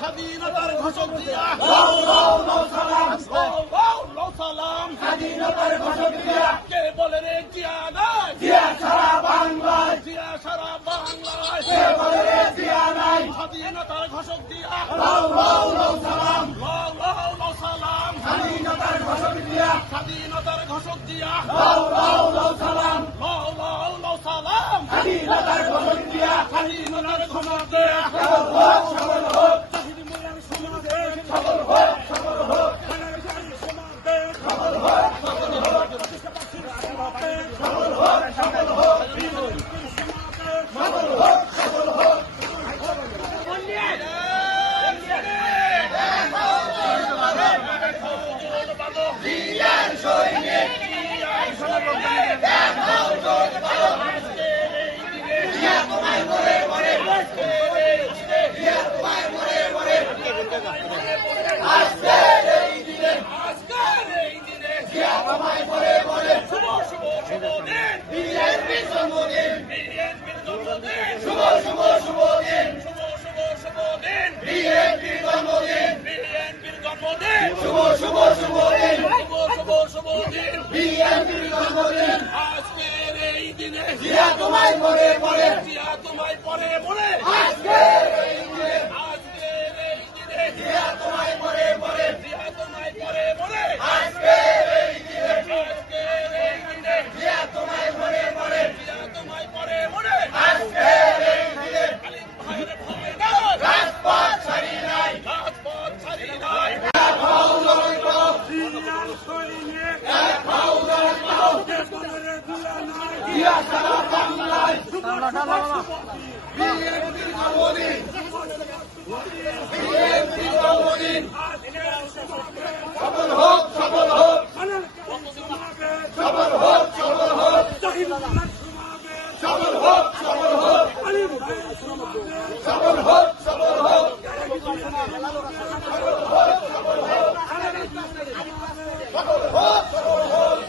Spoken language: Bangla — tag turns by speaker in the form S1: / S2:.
S1: স্বাধীনতার ঘোষক দিয়া। সালাম
S2: স্বাধীনতার ঘোষক দিয়া
S1: কে বলে রে ঘোষক দিয়া
S2: দিয়া। লাউ লাউ লাউ সালাম।
S1: লাউ লাউ লাউ সালাম।
S2: হাদিনাতার ঘনক দিয়া হাদিনাতার ঘনক জন্মদিন। বিএনপির
S1: এই দিনে জিয়া তোমায়
S2: মরে মরে জিয়া
S1: তোমায় পরে মরে
S2: ইন্ডিয়া সারা বাংলায় বিএনপির
S1: নবদিন বিএনপির নবদিন
S2: সফল হোক সফল হোক সফল হোক সফল হোক সফল হোক সফল হোক সফল হোক সফল হোক সফল হোক সফল হোক